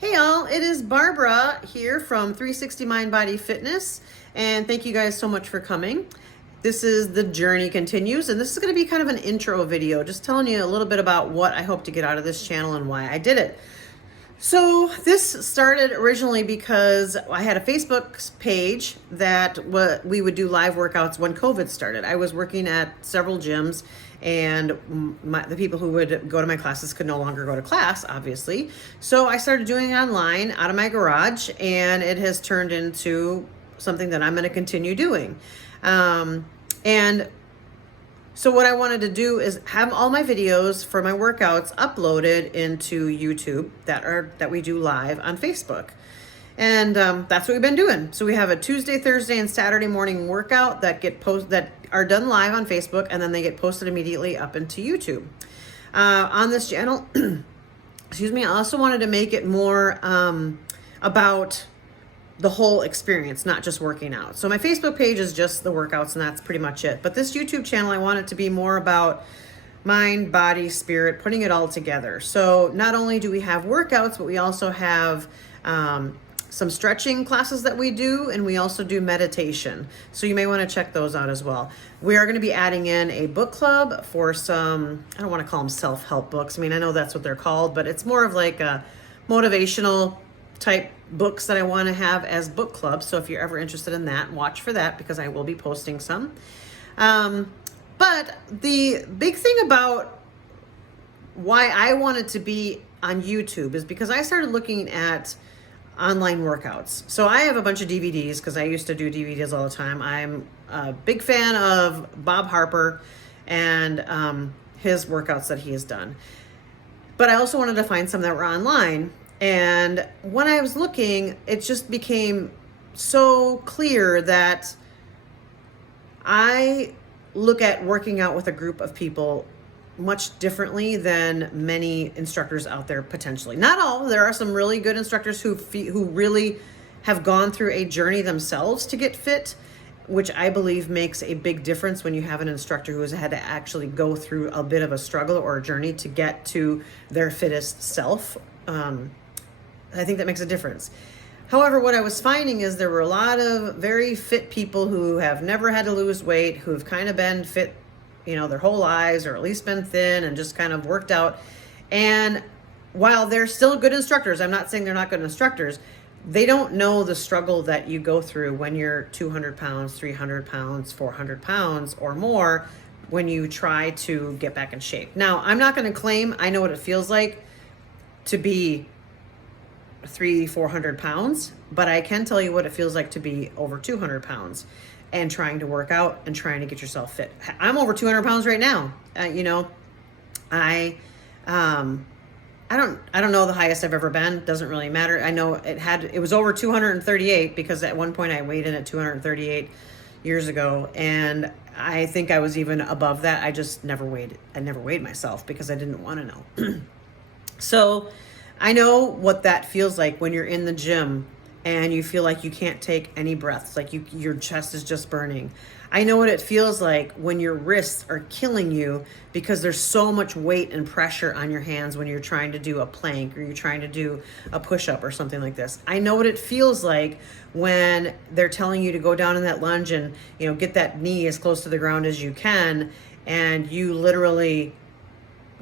Hey all, it is Barbara here from 360 Mind Body Fitness, and thank you guys so much for coming. This is The Journey Continues, and this is going to be kind of an intro video, just telling you a little bit about what I hope to get out of this channel and why I did it. So this started originally because I had a Facebook page that we would do live workouts when COVID started. I was working at several gyms, and the people who would go to my classes could no longer go to class, obviously. So I started doing it online out of my garage, and it has turned into something that I'm going to continue doing. And so what I wanted to do is have all my videos for my workouts uploaded into YouTube that we do live on Facebook. And that's what we've been doing. So we have a Tuesday, Thursday, and Saturday morning workout that are done live on Facebook, and then they get posted immediately up into YouTube. On this channel, excuse me, I also wanted to make it more about the whole experience, not just working out. So my Facebook page is just the workouts, and that's pretty much it. But this YouTube channel, I want it to be more about mind, body, spirit, putting it all together. So not only do we have workouts, but we also have some stretching classes that we do, and we also do meditation. So you may want to check those out as well. We are going to be adding in a book club for some, I don't want to call them self-help books. I mean, I know that's what they're called, but it's more of like a motivational type books that I want to have as book clubs. So if you're ever interested in that, watch for that, because I will be posting some. But the big thing about why I wanted to be on YouTube is because I started looking at online workouts. So I have a bunch of DVDs because I used to do DVDs all the time. I'm a big fan of Bob Harper and his workouts that he has done. But I also wanted to find some that were online. And when I was looking, it just became so clear that I look at working out with a group of people much differently than many instructors out there potentially. Not all. There are some really good instructors who really have gone through a journey themselves to get fit, which I believe makes a big difference when you have an instructor who has had to actually go through a bit of a struggle or a journey to get to their fittest self. I think that makes a difference. However, what I was finding is there were a lot of very fit people who have never had to lose weight, who've kind of been fit, their whole lives, or at least been thin and just kind of worked out. And while they're still good instructors, I'm not saying they're not good instructors, they don't know the struggle that you go through when you're 200 pounds, 300 pounds, 400 pounds or more when you try to get back in shape. Now, I'm not going to claim I know what it feels like to be 300-400 pounds, but I can tell you what it feels like to be over 200 pounds and trying to work out and trying to get yourself fit. I'm over 200 pounds right now. I don't know the highest I've ever been. Doesn't really matter. I know it was over 238 because at one point I weighed in at 238 years ago, and I think I was even above that. I just never weighed myself because I didn't want to know. So I know what that feels like when you're in the gym and you feel like you can't take any breaths, like your chest is just burning. I know what it feels like when your wrists are killing you because there's so much weight and pressure on your hands when you're trying to do a plank or you're trying to do a push-up or something like this. I know what it feels like when they're telling you to go down in that lunge and, get that knee as close to the ground as you can, and you literally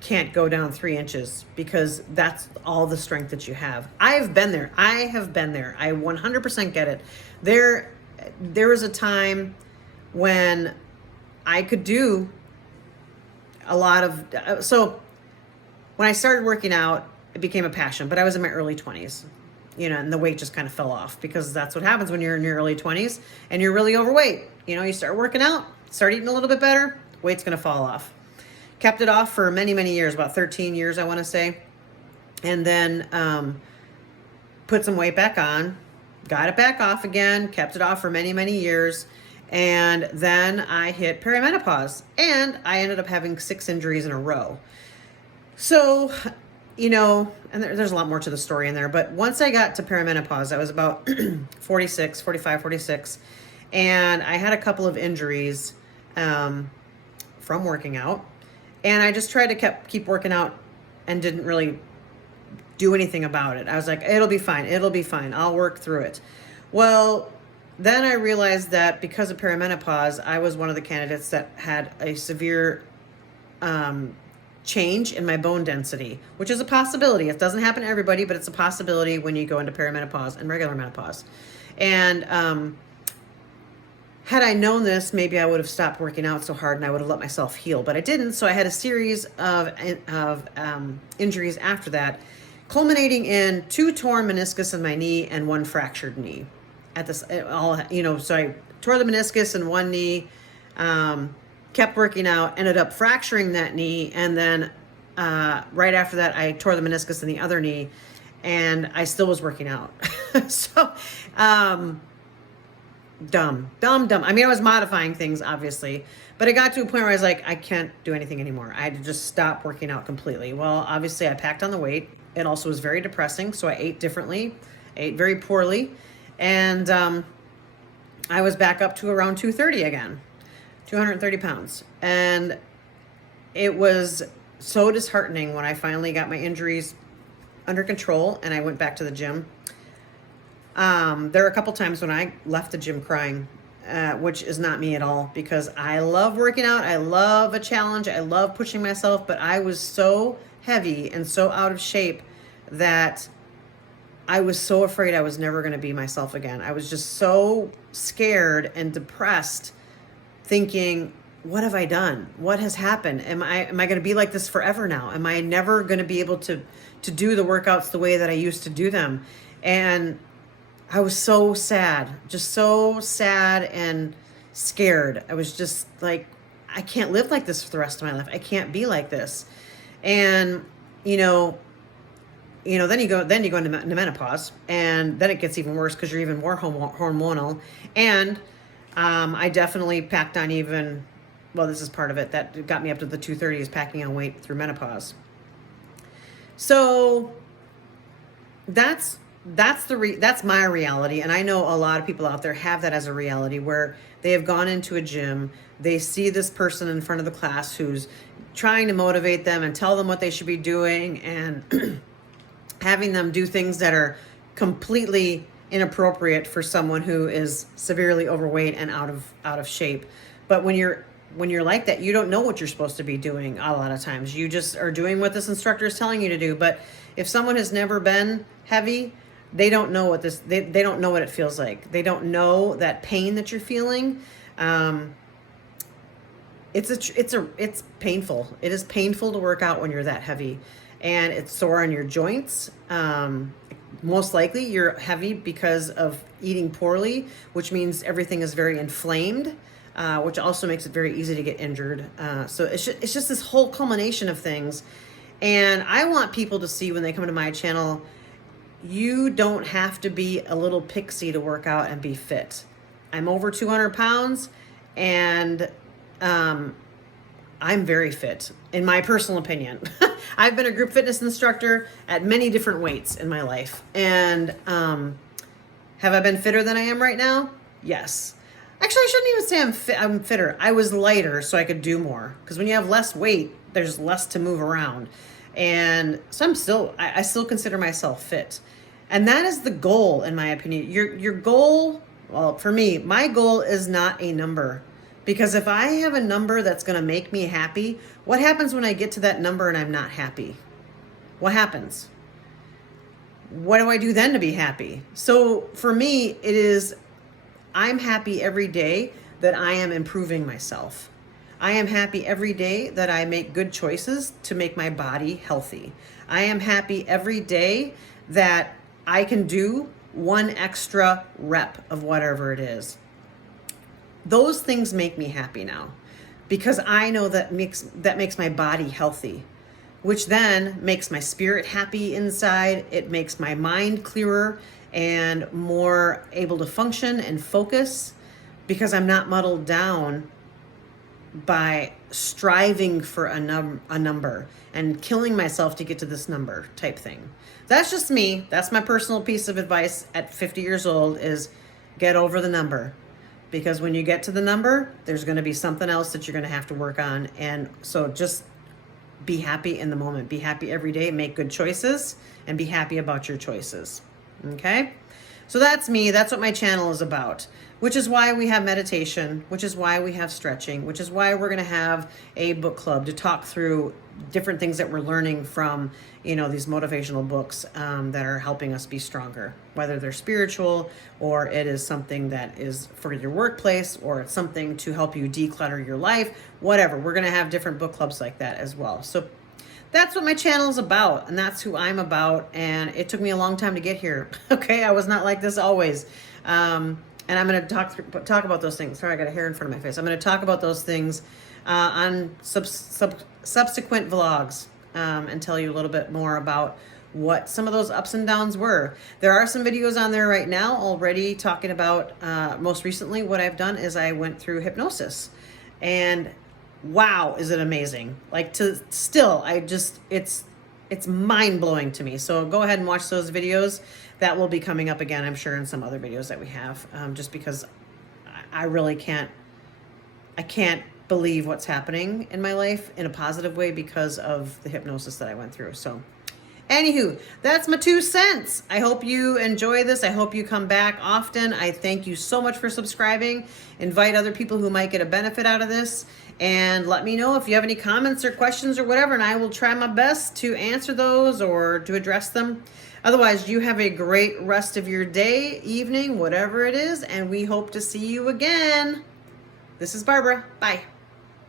can't go down 3 inches because that's all the strength that you have. I have been there. I 100% get it. There was a time when I could do a lot of, so when I started working out, it became a passion, but I was in my early 20s, and the weight just kind of fell off because that's what happens when you're in your early 20s and you're really overweight. You start working out, start eating a little bit better, weight's going to fall off. Kept it off for many, many years, about 13 years, I want to say. And then put some weight back on, got it back off again, kept it off for many, many years. And then I hit perimenopause, and I ended up having 6 injuries in a row. So, and there's a lot more to the story in there. But once I got to perimenopause, I was about 45, 46. And I had a couple of injuries from working out. And I just tried to keep working out and didn't really do anything about it. I was like, it'll be fine. It'll be fine. I'll work through it. Well, then I realized that because of perimenopause, I was one of the candidates that had a severe change in my bone density, which is a possibility. It doesn't happen to everybody, but it's a possibility when you go into perimenopause and regular menopause. And had I known this, maybe I would have stopped working out so hard and I would have let myself heal, but I didn't. So I had a series of injuries after that, culminating in 2 torn meniscus in my knee and 1 fractured knee. At this, all so I tore the meniscus in one knee, kept working out, ended up fracturing that knee, and then right after that, I tore the meniscus in the other knee, and I still was working out. So, dumb. I mean, I was modifying things, obviously, but it got to a point where I was like, I can't do anything anymore. I had to just stop working out completely. Well, obviously, I packed on the weight. It also was very depressing, so I ate differently, ate very poorly, and I was back up to around 230 again, 230 pounds. And it was so disheartening when I finally got my injuries under control and I went back to the gym. There were a couple times when I left the gym crying, which is not me at all, because I love working out. I love a challenge. I love pushing myself, but I was so heavy and so out of shape that I was so afraid I was never going to be myself again. I was just so scared and depressed, thinking, what have I done? What has happened? Am I going to be like this forever now? Am I never going to be able to do the workouts the way that I used to do them? And I was so sad, just so sad and scared. I was just like, I can't live like this for the rest of my life. I can't be like this. And, then you go into menopause, and then it gets even worse because you're even more hormonal. And I definitely packed on this is part of it that got me up to the 230s, packing on weight through menopause. So that's my reality. And I know a lot of people out there have that as a reality, where they have gone into a gym, they see this person in front of the class who's trying to motivate them and tell them what they should be doing, and having them do things that are completely inappropriate for someone who is severely overweight and out of shape. But when you're like that, you don't know what you're supposed to be doing a lot of times. You just are doing what this instructor is telling you to do. But if someone has never been heavy, they don't know what they don't know what it feels like. They don't know that pain that you're feeling. It's painful. It is painful to work out when you're that heavy, and it's sore on your joints. Most likely you're heavy because of eating poorly, which means everything is very inflamed, which also makes it very easy to get injured. So it's just this whole culmination of things. And I want people to see when they come to my channel, you don't have to be a little pixie to work out and be fit. I'm over 200 pounds, and I'm very fit, in my personal opinion. I've been a group fitness instructor at many different weights in my life. And have I been fitter than I am right now? Yes. Actually, I shouldn't even say I'm fitter. I was lighter so I could do more. Because when you have less weight, there's less to move around. And so I still consider myself fit. And that is the goal, in my opinion. Your goal, well, for me, my goal is not a number. Because if I have a number that's going to make me happy, what happens when I get to that number and I'm not happy? What happens? What do I do then to be happy? So for me, I'm happy every day that I am improving myself. I am happy every day that I make good choices to make my body healthy. I am happy every day that I can do one extra rep of whatever it is. Those things make me happy now, because I know that makes my body healthy, which then makes my spirit happy inside. It makes my mind clearer and more able to function and focus, because I'm not muddled down by striving for a number and killing myself to get to this number type thing. That's just me. That's my personal piece of advice at 50 years old, is get over the number. Because when you get to the number, there's going to be something else that you're going to have to work on. And so just be happy in the moment. Be happy every day, make good choices, and be happy about your choices. Okay? So that's me. That's what my channel is about, which is why we have meditation, which is why we have stretching, which is why we're going to have a book club to talk through different things that we're learning from, these motivational books that are helping us be stronger, whether they're spiritual or it is something that is for your workplace or it's something to help you declutter your life, whatever. We're going to have different book clubs like that as well. So that's what my channel is about, and that's who I'm about, and it took me a long time to get here. Okay, I was not like this always. And I'm going to talk about those things. Sorry, I got a hair in front of my face. I'm going to talk about those things on subsequent vlogs and tell you a little bit more about what some of those ups and downs were. There are some videos on there right now already talking about, most recently what I've done is I went through hypnosis, and wow, is it amazing. It's mind-blowing to me. So go ahead and watch those videos. That will be coming up again, I'm sure, in some other videos that we have, just because I really can't believe what's happening in my life in a positive way because of the hypnosis that I went through. So anywho, that's my 2 cents. I hope you enjoy this. I hope you come back often. I thank you so much for subscribing. Invite other people who might get a benefit out of this. And let me know if you have any comments or questions or whatever, and I will try my best to answer those or to address them. Otherwise, you have a great rest of your day, evening, whatever it is, and we hope to see you again. This is Barbara. Bye.